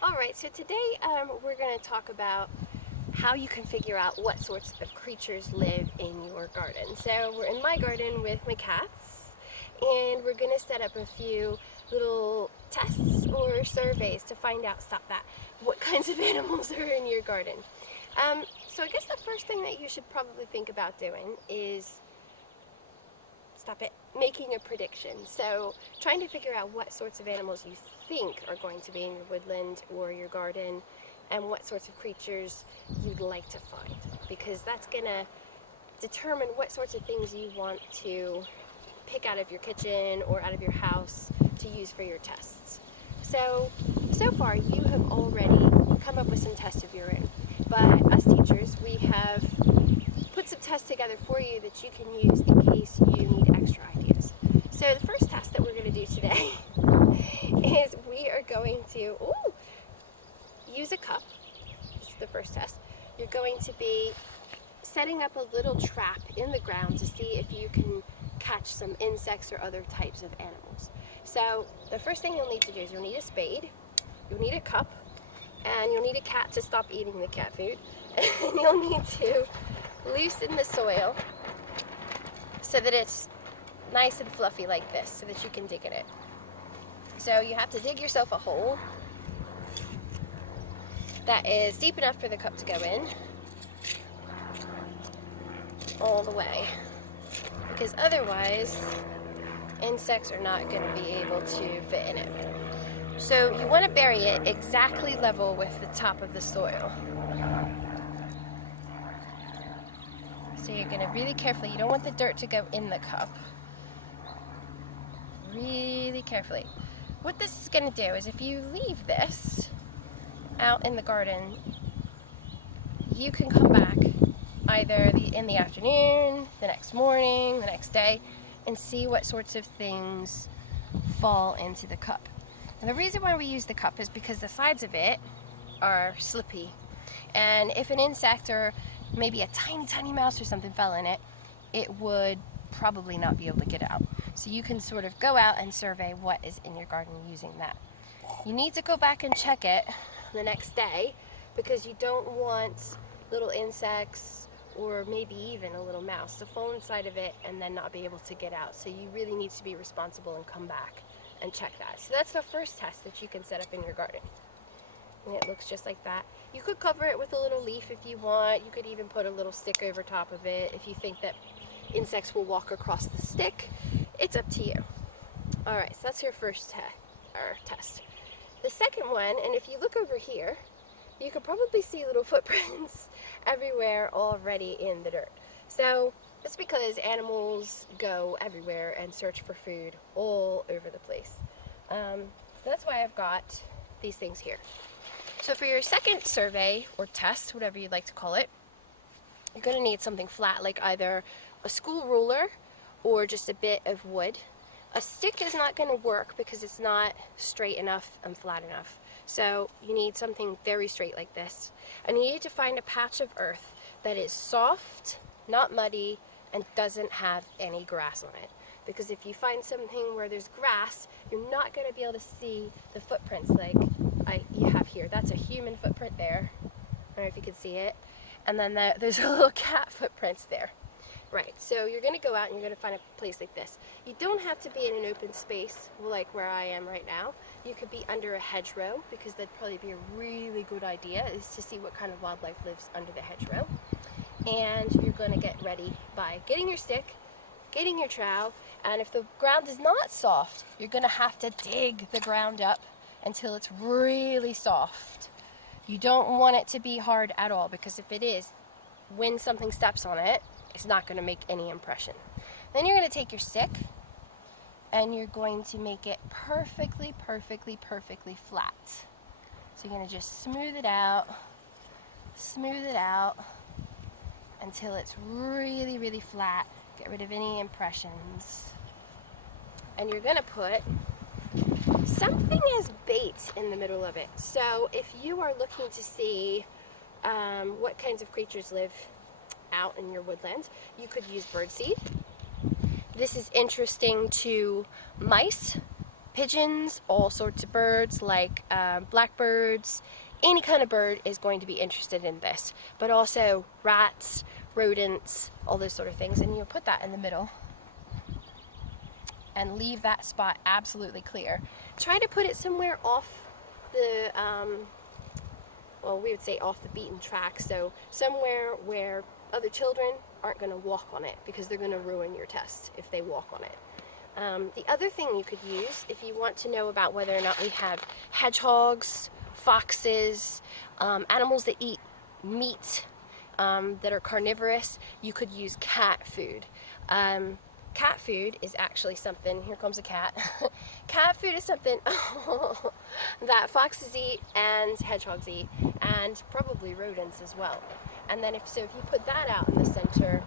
Alright, so today we're going to talk about how you can figure out what sorts of creatures live in your garden. So we're in my garden with my cats, and we're going to set up a few little tests or surveys to find out, stop that, what kinds of animals are in your garden. So I guess the first thing that you should probably think about doing is making a prediction. So trying to figure out what sorts of animals you think are going to be in your woodland or your garden, and what sorts of creatures you'd like to find, because that's going to determine what sorts of things you want to pick out of your kitchen or out of your house to use for your tests. So far you have already come up with some tests of your own, but us teachers, we have put some tests together for you that you can use in case you need extra ideas. So the first test that we're going to do today is we are going to use a cup. This is the first test. You're going to be setting up a little trap in the ground to see if you can catch some insects or other types of animals. So the first thing you'll need to do is you'll need a spade, you'll need a cup, and you'll need a cat to stop eating the cat food. And you'll need to loosen the soil so that it's nice and fluffy like this, so that you can dig in it. So you have to dig yourself a hole that is deep enough for the cup to go in all the way, because otherwise insects are not going to be able to fit in it. So you want to bury it exactly level with the top of the soil. So you're going to really carefully, you don't want the dirt to go in the cup. Really carefully. What this is going to do is, if you leave this out in the garden, you can come back either in the afternoon, the next morning, the next day, and see what sorts of things fall into the cup. And the reason why we use the cup is because the sides of it are slippy, and if an insect or maybe a tiny mouse or something fell in it, it would probably not be able to get out. So you can sort of go out and survey what is in your garden using that. You need to go back and check it the next day, because you don't want little insects or maybe even a little mouse to fall inside of it and then not be able to get out. So you really need to be responsible and come back and check that. So that's the first test that you can set up in your garden. And it looks just like that. You could cover it with a little leaf if you want. You could even put a little stick over top of it if you think that insects will walk across the stick. It's up to you. Alright, so that's your first test. The second one, and if you look over here, you could probably see little footprints everywhere already in the dirt. So that's because animals go everywhere and search for food all over the place. So that's why I've got these things here. So for your second survey or test, whatever you'd like to call it, you're going to need something flat, like either a school ruler or just a bit of wood. A stick is not going to work because it's not straight enough and flat enough. So you need something very straight like this. And you need to find a patch of earth that is soft, not muddy, and doesn't have any grass on it. Because if you find something where there's grass, you're not going to be able to see the footprints like you have here. That's a human footprint there. I don't know if you can see it. And then there's a little cat footprints there. Right, so you're going to go out and you're going to find a place like this. You don't have to be in an open space like where I am right now. You could be under a hedgerow, because that'd probably be a really good idea, is to see what kind of wildlife lives under the hedgerow. And you're going to get ready by getting your stick, getting your trowel, and if the ground is not soft, you're going to have to dig the ground up until it's really soft. You don't want it to be hard at all, because if it is, when something steps on it, it's not going to make any impression. Then you're going to take your stick and you're going to make it perfectly flat. So you're going to just smooth it out until it's really flat. Get rid of any impressions. And you're going to put something as bait in the middle of it. So if you are looking to see what kinds of creatures live out in your woodland, you could use birdseed. This is interesting to mice, pigeons, all sorts of birds like blackbirds. Any kind of bird is going to be interested in this, but also rats, rodents, all those sort of things. And you'll put that in the middle and leave that spot absolutely clear. Try to put it somewhere off the, well, we would say off the beaten track, so somewhere where other children aren't going to walk on it, because they're going to ruin your test if they walk on it. The other thing you could use, if you want to know about whether or not we have hedgehogs, foxes, animals that eat meat, that are carnivorous, you could use cat food. Cat food is actually something, here comes a cat. Cat food is something that foxes eat and hedgehogs eat, and probably rodents as well. And then if you put that out in the center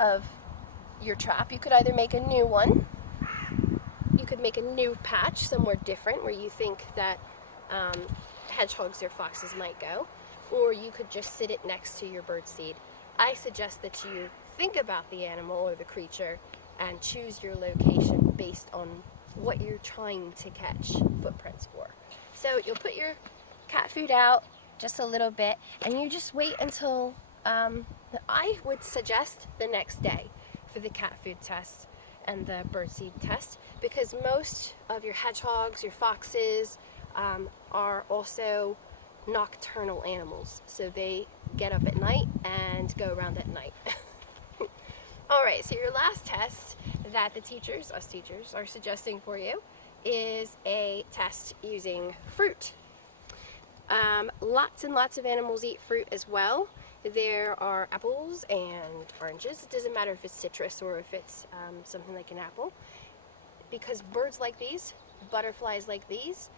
of your trap, you could either make a new one, you could make a new patch somewhere different where you think that hedgehogs or foxes might go, or you could just sit it next to your bird seed. I suggest that you think about the animal or the creature and choose your location based on what you're trying to catch footprints for. So you'll put your cat food out just a little bit, and you just wait until, I would suggest the next day for the cat food test and the birdseed test, because most of your hedgehogs, your foxes, are also nocturnal animals, so they get up at night and go around at night. Alright, so your last test that the teachers, us teachers, are suggesting for you is a test using fruit. Lots and lots of animals eat fruit as well. There are apples and oranges. It doesn't matter if it's citrus or if it's something like an apple, because birds like these, butterflies like these,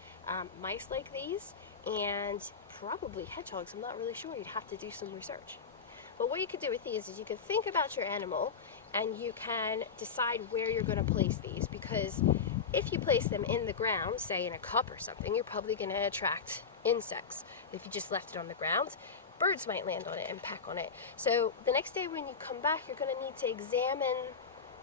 mice like these, and probably hedgehogs, I'm not really sure, you'd have to do some research. But what you could do with these is you could think about your animal and you can decide where you're going to place these, because if you place them in the ground, say in a cup or something, you're probably going to attract insects. If you just left it on the ground, birds might land on it and peck on it. So the next day when you come back, you're going to need to examine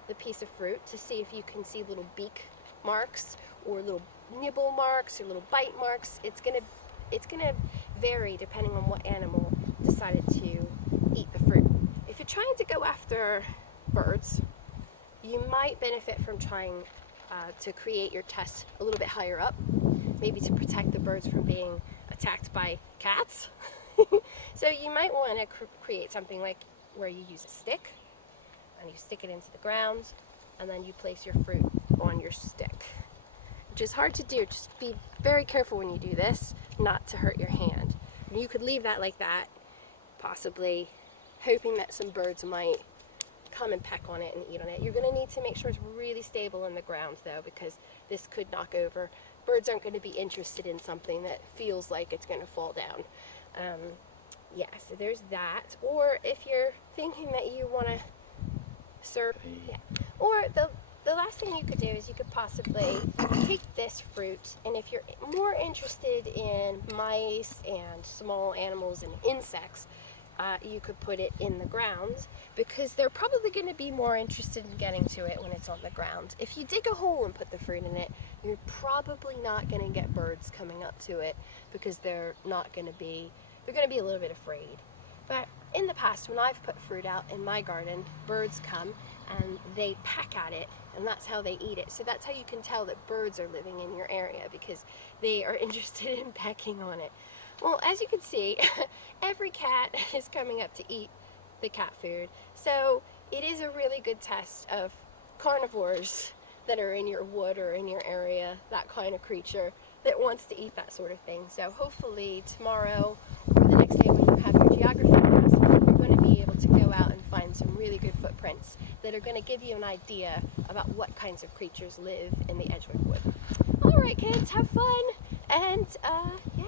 the piece of fruit to see if you can see little beak marks or little nibble marks or little bite marks. It's gonna vary depending on what animal decided to eat the fruit. If you're trying to go after birds, you might benefit from trying to create your test a little bit higher up, maybe to protect the birds from being attacked by cats. So you might want to create something like where you use a stick and you stick it into the ground, and then you place your fruit on your stick, which is hard to do. Just be very careful when you do this not to hurt your hand. And you could leave that like that, possibly hoping that some birds might come and peck on it and eat on it. You're going to need to make sure it's really stable in the ground though, because this could knock over. Birds aren't going to be interested in something that feels like it's going to fall down. Yeah, so there's that. Or if you're thinking that you want to serve, yeah. Or the last thing you could do is you could possibly take this fruit, and if you're more interested in mice and small animals and insects, you could put it in the ground, because they're probably going to be more interested in getting to it when it's on the ground. If you dig a hole and put the fruit in it, you're probably not going to get birds coming up to it, because they're going to be a little bit afraid. But in the past, when I've put fruit out in my garden, birds come and they peck at it, and that's how they eat it. So that's how you can tell that birds are living in your area, because they are interested in pecking on it. Well, as you can see, every cat is coming up to eat the cat food. So it is a really good test of carnivores that are in your wood or in your area, that kind of creature that wants to eat that sort of thing. So hopefully tomorrow or the next day when you have your geography class, you're going to be able to go out and find some really good footprints that are going to give you an idea about what kinds of creatures live in the Edgewood Wood. Alright kids, have fun, and yeah.